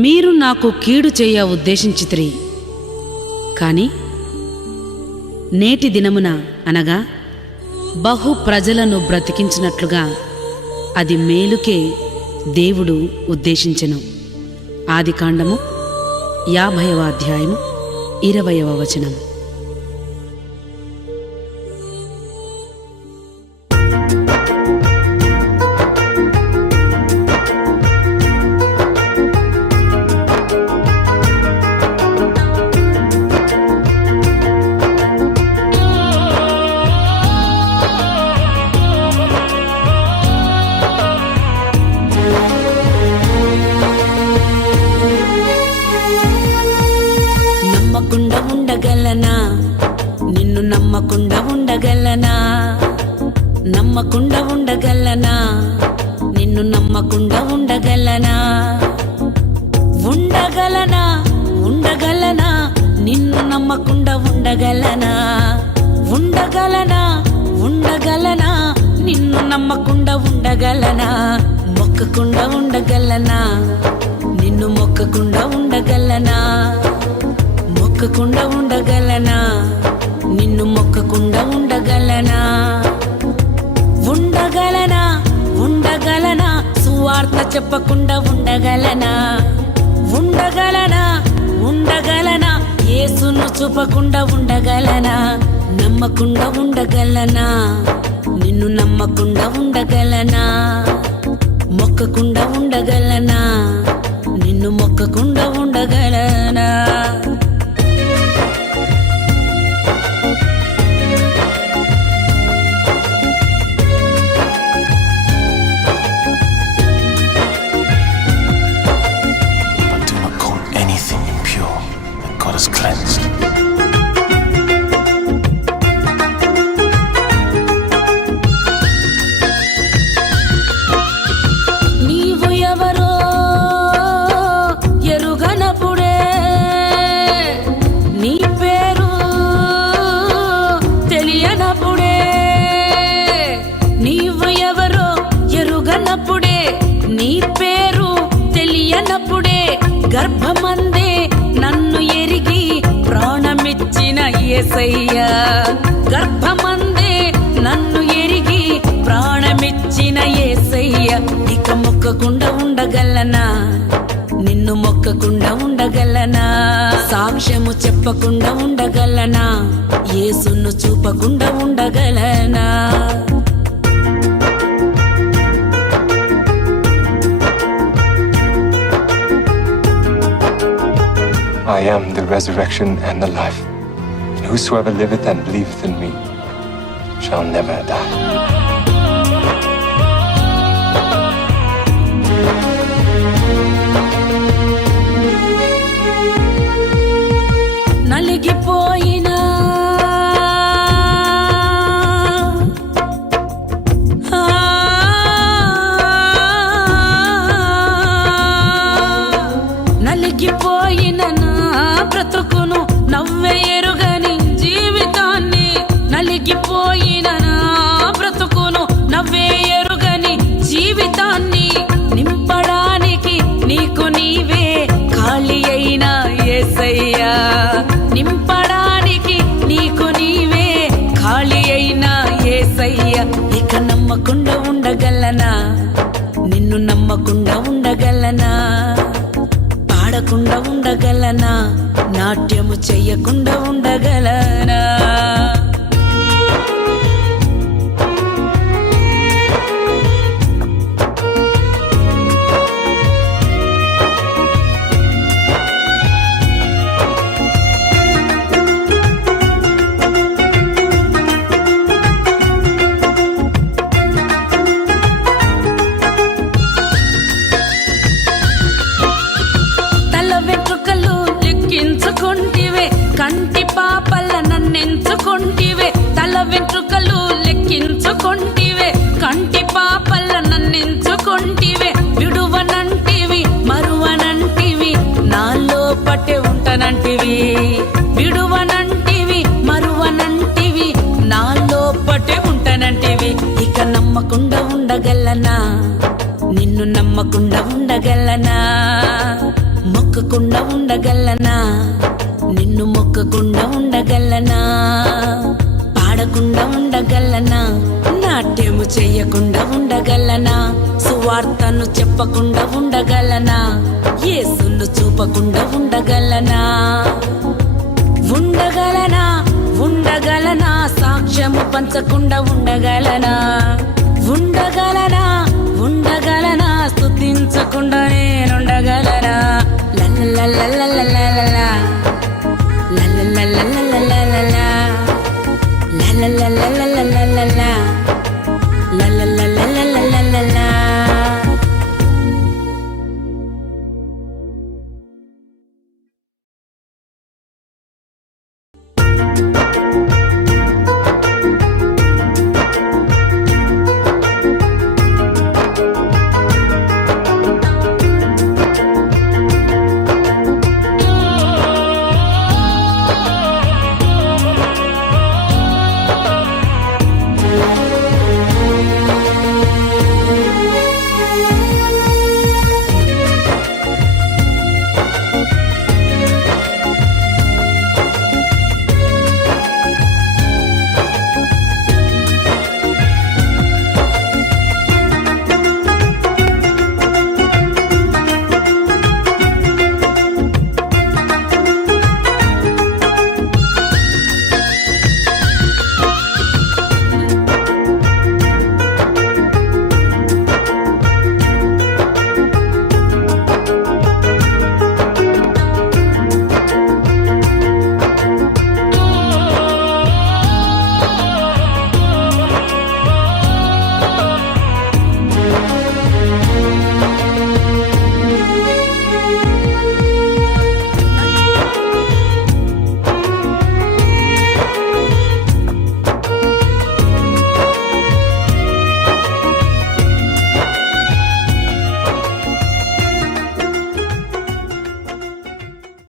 మీరు నాకు కీడు చేయ ఉద్దేశించితిరి. కాని నేటి దినమున అనగా బహు ప్రజలను బ్రతికించినట్లుగా అది మేలుకే దేవుడు ఉద్దేశించెను. ఆదికాండము 50వ అధ్యాయము 20వ వచనం. నమ్మకుండా ఉండగలనా? నిన్ను నమ్మకుండా ఉండగలనా? నమ్మకుండా ఉండగలనా? నిన్ను నమ్మకుండా ఉండగలనా? ఉండగలనా? ఉండగలనా? నిన్ను నమ్మకుండా ఉండగలనా? ఉండగలనా? ఉండగలనా? నిన్ను నమ్మకుండా ఉండగలనా? మొక్కకుండా ఉండగలనా? నిన్ను మొక్కకుండా ఉండగలనా? మొక్కకుండా ఉండగలనా? నిన్ను మొక్కకుండా ఉండగలనా? ఉండగలనా? ఉండగలనా? సువార్త చెప్పకుండా ఉండగలనా? ఉండగలనా? ఉండగలనా? యేసును చూపకుండా ఉండగలనా? నమ్మకుండా ఉండగలనా? నిన్ను నమ్మకుండా ఉండగలనా? మొక్కకుండా ఉండగలనా? నిన్ను మొక్కకుండా ఉండగలనా? God has cleansed. నీవు ఎవరో ఎరుగనప్పుడే, నీ పేరు తెలియనప్పుడే, నీవు ఎవరో ఎరుగనప్పుడే, నీ పేరు తెలియనప్పుడే, గర్భమందే నన్ను ఎరిగి ప్రాణమిచ్చిన యేసయ్యా, గర్భమందే నన్ను ఎరిగి ప్రాణమిచ్చిన యేసయ్యా, ఇక మొక్కకుండా ఉండగలనా? నిన్ను మొక్కకుండా ఉండగలనా? సాక్ష్యము చెప్పకుండా ఉండగలనా? యేసును చూపకుండా ఉండగలనా? I am the resurrection and the life. And whosoever liveth and believeth in me shall never die. నలిగిపోయినా నలిగిపోయిన నా బ్రతుకును నవ్వే ఎరుగని జీవితాన్ని, నలిగిపోయిన నా బ్రతుకును నవ్వే ఎరుగని జీవితాన్ని నింపడానికి నీకు నీవే ఖాళీ అయిన యేసయ్యా, నింపడానికి నీకు నీవే ఖాళీ అయిన యేసయ్యా, ఇక నమ్మకుండా ఉండగలనా? నిన్ను నమ్మకుండా ఉండగలనా? పాడకుండా ఉండగలనా? నాట్యము చెయ్యకుండా ఉండగలనా? తల వెంట్రుకలు లెక్కించుకుంటివే, కంటి పాపల నన్నెంచుకుంటివే, తల వెంట్రుకలు లెక్కించుకుంటివే, కంటి పాపల నన్నెంచుకుంటివే, విడువనంటివి మరువనంటివి, నాలో పట్టే ఉంటానంటివి, విడువనంటివి మరువనంటివి, నాలో పట్టే ఉంటానంటివి, ఇక నమ్మకుండా ఉండగలనా? నిన్ను నమ్మకుండా ఉండగలనా? మొక్కకుండా ఉండగలనా, నిన్ను మొక్కకుండా ఉండగలనా, పాడకుండా ఉండగలనా, నాట్యము చెయ్యకుండా ఉండగలనా, సువార్తను చెప్పకుండా ఉండగలనా, యేసును చూపకుండా ఉండగలనా, ఉండగలనా ఉండగలనా, సాక్ష్యము పంచకుండా ఉండగలనా, ఉండగలనా ఉండగలనా, స్తుతించకుండా నేనుండగలనా. లల్లల్లల్లల్లల్లల్లలా, లల్లల్లల్లల్లల్లలా, లల్లల్లల్లల్లల్లలా.